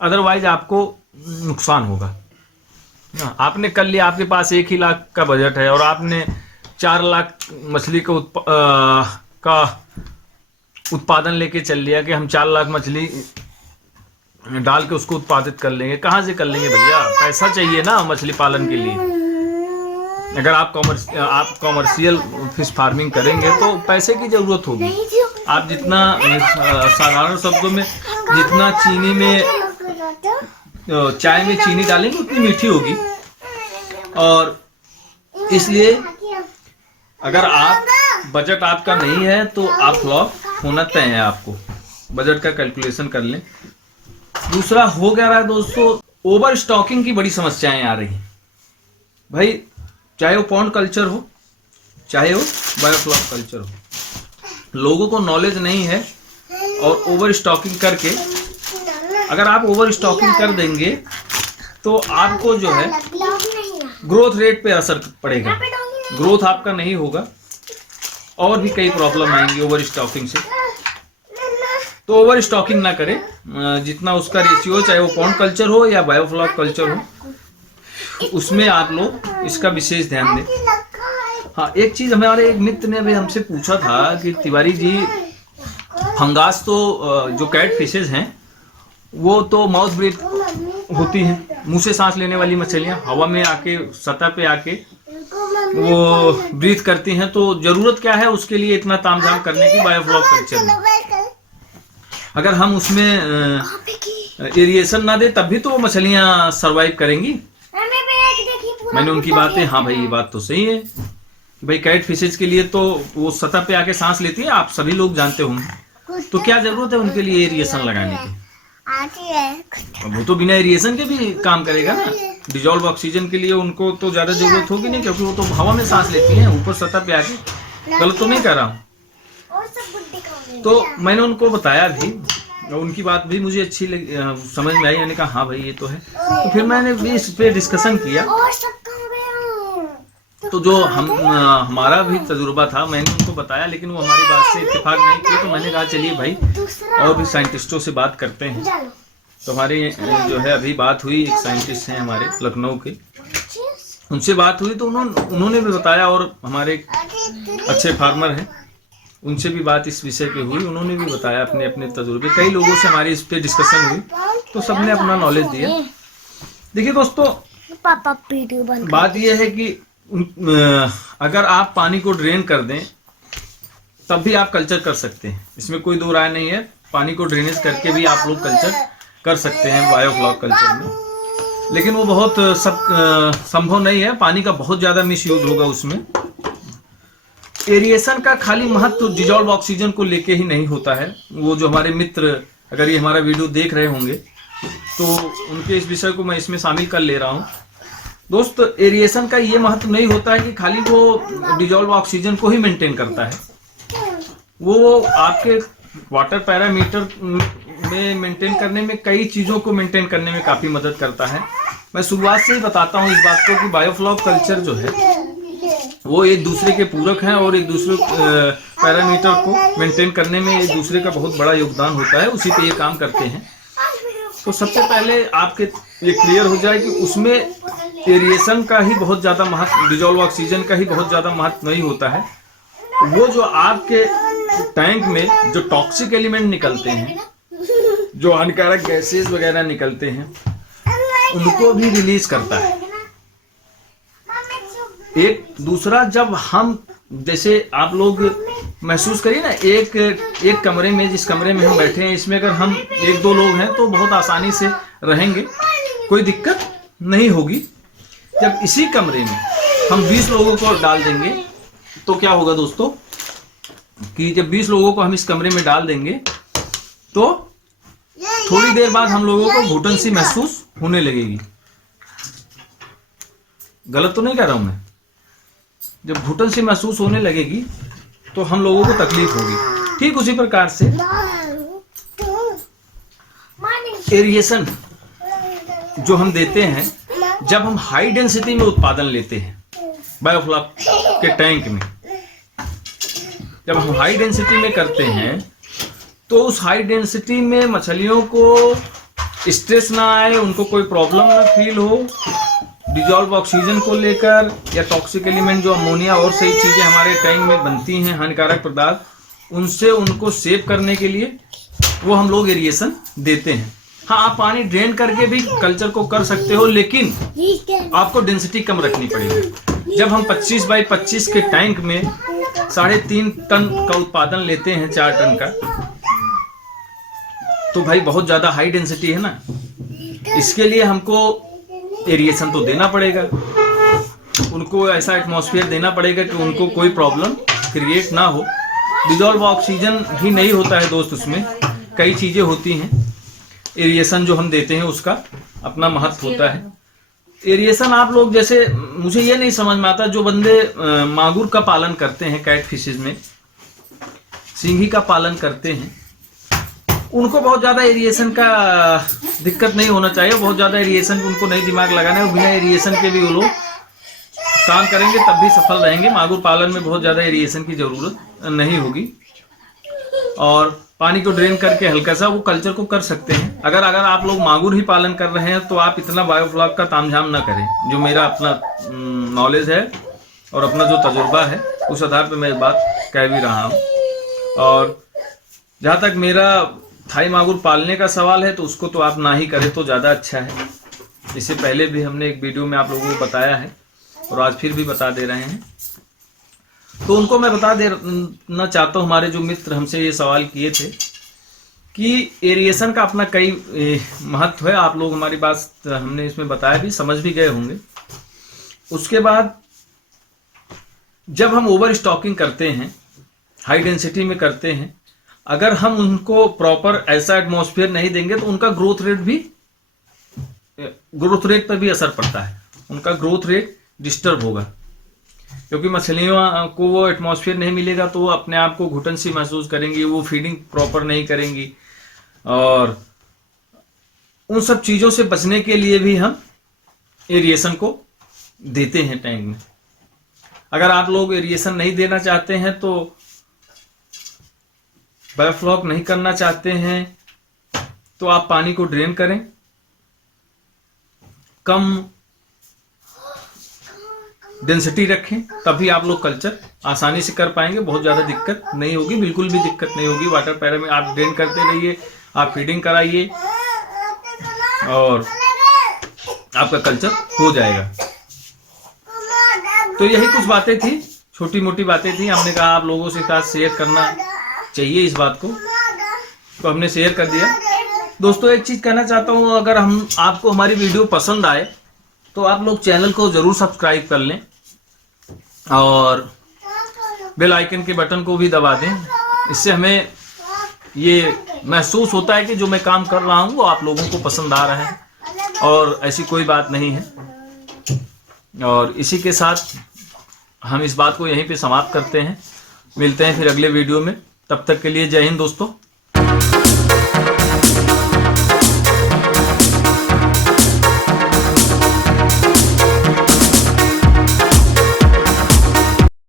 Otherwise आपको नुकसान होगा। आपने कर लिया, आपके पास 1 ही लाख का बजट है और आपने 4 लाख मछली का उत्पादन लेके चल लिया कि हम 4 लाख मछली डाल के उसको उत्पादित कर लेंगे। कहाँ से कर लेंगे भैया? पैसा चाहिए ना मछली पालन के लिए। अगर आप कॉमर्शियल फिश फार्मिंग करेंगे तो पैसे की ज़रूरत होगी। आप जितना साधारण शब्दों में जितना चीनी में चाय में चीनी डालेंगे उतनी मीठी होगी। और इसलिए अगर आप बजट आपका नहीं है तो आप फ्लॉप होना तय है। आपको बजट का कैलकुलेशन कर लें। दूसरा हो क्या रहा है दोस्तों, ओवर स्टॉकिंग की बड़ी समस्याएं आ रही हैं भाई। चाहे वो पॉन्ड कल्चर हो, चाहे वो बायोफ्लॉक कल्चर हो, लोगों को नॉलेज नहीं है। और ओवर स्टॉकिंग करके अगर आप ओवर स्टॉकिंग कर देंगे तो आपको जो है ग्रोथ रेट पे असर पड़ेगा, ग्रोथ आपका नहीं होगा और भी कई प्रॉब्लम आएंगी ओवर स्टॉकिंग से। तो ओवर स्टॉकिंग ना करें। जितना उसका रेशियो, चाहे वो पॉन्ड कल्चर हो या बायोफ्लॉक कल्चर हो, उसमें आप लोग इसका विशेष ध्यान दें। हाँ, एक चीज हमारे एक मित्र ने भी हमसे पूछा था कि तिवारी जी, फंगास तो जो कैट फिशेज हैं वो तो माउथ ब्रीथ होती हैं, मुंह से सांस लेने वाली मछलियां हवा में आके सतह पे आके वो ब्रीथ करती हैं। तो जरूरत क्या है उसके लिए इतना तामझाम करने की बायोफ्लॉक कल्चर में? अगर हम उसमें एरिएशन ना दे तब भी तो मछलियां सरवाइव करेंगी। मैंने उनकी बातें, हाँ भाई ये बात तो सही है भाई, कैट फिशेज के लिए तो वो सतह पे आके सांस लेती है, आप सभी लोग जानते होंगे। तो क्या जरूरत है उनके लिए एरिएशन लगाने की? अब वो तो बिना एरिएशन के भी काम करेगा ना। डिजॉल्व ऑक्सीजन के लिए उनको तो ज्यादा जरूरत होगी नहीं, क्योंकि वो तो हवा में सांस लेती हैं ऊपर सतह पे आके। गलत तो नहीं कह रहा हूँ। तो मैंने उनको बताया भी, उनकी बात भी मुझे अच्छी समझ में आई। मैंने कहा हाँ भाई ये तो है। तो फिर मैंने भी इस पे डिस्कशन किया। तो जो हमारा भी तजुर्बा था मैंने उनको बताया, लेकिन वो हमारी बात से इत्तेफाक नहीं किए। तो मैंने कहा चलिए भाई और भी साइंटिस्टों से बात करते हैं। तो हमारी जो है अभी बात हुई, एक साइंटिस्ट हैं हमारे लखनऊ के, उनसे बात हुई। तो उन्होंने भी बताया, और हमारे अच्छे फार्मर हैं उनसे भी बात इस विषय पे हुई। उन्होंने भी बताया अपने अपने तजुर्बे। कई लोगों से हमारी इस पे डिस्कशन हुई तो सबने अपना नॉलेज दिया। देखिए दोस्तों, बात यह है कि अगर आप पानी को ड्रेन कर दें तब भी आप कल्चर कर सकते हैं, इसमें कोई दो राय नहीं है। पानी को ड्रेनेज करके भी आप लोग कल्चर कर सकते हैं बायोफ्लॉक कल्चर में, लेकिन वो बहुत संभव नहीं है। पानी का बहुत ज़्यादा मिस यूज होगा उसमें। एरिएशन का खाली महत्व डिजॉल्व ऑक्सीजन को लेके ही नहीं होता है। वो जो हमारे मित्र अगर ये हमारा वीडियो देख रहे होंगे तो उनके इस विषय को मैं इसमें शामिल कर ले रहा हूँ। दोस्त, एरिएशन का ये महत्व नहीं होता है कि खाली वो डिजॉल्व ऑक्सीजन को ही मेंटेन करता है। वो आपके वाटर पैरामीटर में मेंटेन करने में, कई चीज़ों को मेंटेन करने में काफ़ी मदद करता है। मैं शुरुआत से ही बताता हूँ इस बात को कि बायोफ्लॉक कल्चर जो है वो एक दूसरे के पूरक हैं और एक दूसरे पैरामीटर को मेंटेन करने में एक दूसरे का बहुत बड़ा योगदान होता है, उसी पे ये काम करते हैं। तो सबसे पहले आपके ये क्लियर हो जाए कि उसमें एरिएशन का ही बहुत ज़्यादा महत्व, डिजॉल्व ऑक्सीजन का ही बहुत ज़्यादा महत्व नहीं होता है। वो जो आपके टैंक में जो टॉक्सिक एलिमेंट निकलते हैं, जो हानिकारक गैसेस वगैरह निकलते हैं, उनको भी रिलीज करता है। एक दूसरा, जब हम जैसे आप लोग महसूस करिए ना, एक कमरे में, जिस कमरे में हम बैठे हैं इसमें अगर हम 1-2 लोग हैं तो बहुत आसानी से रहेंगे, कोई दिक्कत नहीं होगी। जब इसी कमरे में हम 20 लोगों को डाल देंगे तो क्या होगा दोस्तों, कि जब 20 लोगों को हम इस कमरे में डाल देंगे तो थोड़ी देर बाद हम लोगों को घुटन सी महसूस होने लगेगी। गलत तो नहीं कह रहा हूं मैं? जब घुटन सी महसूस होने लगेगी तो हम लोगों को तकलीफ होगी। ठीक उसी प्रकार से एरिएशन जो हम देते हैं, जब हम हाई डेंसिटी में उत्पादन लेते हैं बायोफ्लॉक के टैंक में, जब हम हाई डेंसिटी में करते हैं तो उस हाई डेंसिटी में मछलियों को स्ट्रेस ना आए, उनको कोई प्रॉब्लम ना फील हो डिजॉल्व ऑक्सीजन को लेकर, या टॉक्सिक एलिमेंट जो अमोनिया और सही चीज़ें हमारे टैंक में बनती हैं हानिकारक पदार्थ, उनसे उनको सेव करने के लिए वो हम लोग एरिएशन देते हैं। हाँ, आप पानी ड्रेन करके भी कल्चर को कर सकते हो, लेकिन आपको डेंसिटी कम रखनी पड़ेगी। जब हम 25 बाई 25 के टैंक में 3.5 टन का उत्पादन लेते हैं, 4 टन का, तो भाई बहुत ज़्यादा हाई डेंसिटी है ना, इसके लिए हमको एरिएशन तो देना पड़ेगा, उनको ऐसा एटमॉस्फेयर देना पड़ेगा कि उनको कोई प्रॉब्लम क्रिएट ना हो। डिजॉल्व ऑक्सीजन ही नहीं होता है दोस्त, उसमें कई चीज़ें होती हैं। एरिएशन जो हम देते हैं उसका अपना महत्व होता है। एरिएशन आप लोग, जैसे मुझे ये नहीं समझ में आता, जो बंदे मांगुर का पालन करते हैं, कैट फिशेज में सिंघी का पालन करते हैं, उनको बहुत ज़्यादा एरिएशन का दिक्कत नहीं होना चाहिए। बहुत ज़्यादा एरिएशन उनको नहीं दिमाग लगाना है, बिना एरिएशन के भी वो लोग काम करेंगे तब भी सफल रहेंगे। मांगुर पालन में बहुत ज़्यादा एरिएशन की ज़रूरत नहीं होगी, और पानी को ड्रेन करके हल्का सा वो कल्चर को कर सकते हैं। अगर आप लोग मांगुर ही पालन कर रहे हैं तो आप इतना बायोफ्लॉक का तामझाम ना करें। जो मेरा अपना नॉलेज है और अपना जो तजुर्बा है, उस आधार पर मैं बात कह भी रहा हूँ। और जहाँ तक मेरा थाई मांगुर पालने का सवाल है, तो उसको तो आप ना ही करें तो ज़्यादा अच्छा है। इससे पहले भी हमने एक वीडियो में आप लोगों को बताया है, और आज फिर भी बता दे रहे हैं। तो उनको मैं बता देना चाहता हूँ, हमारे जो मित्र हमसे ये सवाल किए थे, कि एरिएशन का अपना कई महत्व है। आप लोग हमारी बात हमने इसमें बताया भी, समझ भी गए होंगे। उसके बाद जब हम ओवर स्टॉकिंग करते हैं, हाई डेंसिटी में करते हैं, अगर हम उनको प्रॉपर ऐसा एटमॉस्फेयर नहीं देंगे तो उनका ग्रोथ रेट पर भी असर पड़ता है। उनका ग्रोथ रेट डिस्टर्ब होगा, क्योंकि मछलियों को वो एटमॉस्फेयर नहीं मिलेगा तो वो अपने आप को घुटन सी महसूस करेंगी, वो फीडिंग प्रॉपर नहीं करेंगी। और उन सब चीज़ों से बचने के लिए भी हम एरिएशन को देते हैं टैंक में। अगर आप लोग एरिएशन नहीं देना चाहते हैं, तो बायोफ्लॉक नहीं करना चाहते हैं, तो आप पानी को ड्रेन करें, कम डेंसिटी रखें, तभी आप लोग कल्चर आसानी से कर पाएंगे। बहुत ज़्यादा दिक्कत नहीं होगी, बिल्कुल भी दिक्कत नहीं होगी। वाटर पैरा में आप ड्रेन करते रहिए, आप फीडिंग कराइए, और आपका कल्चर हो जाएगा। तो यही कुछ बातें थी, छोटी मोटी बातें थी। हमने कहा आप लोगों से साथ शेयर करना चाहिए इस बात को, तो हमने शेयर कर दिया। दोस्तों, एक चीज़ कहना चाहता हूँ, अगर आपको हमारी वीडियो पसंद आए तो आप लोग चैनल को ज़रूर सब्सक्राइब कर लें, और बेल आइकन के बटन को भी दबा दें। इससे हमें ये महसूस होता है कि जो मैं काम कर रहा हूँ वो आप लोगों को पसंद आ रहा है, और ऐसी कोई बात नहीं है। और इसी के साथ हम इस बात को यहीं पे समाप्त करते हैं। मिलते हैं फिर अगले वीडियो में। तब तक के लिए जय हिंद दोस्तों।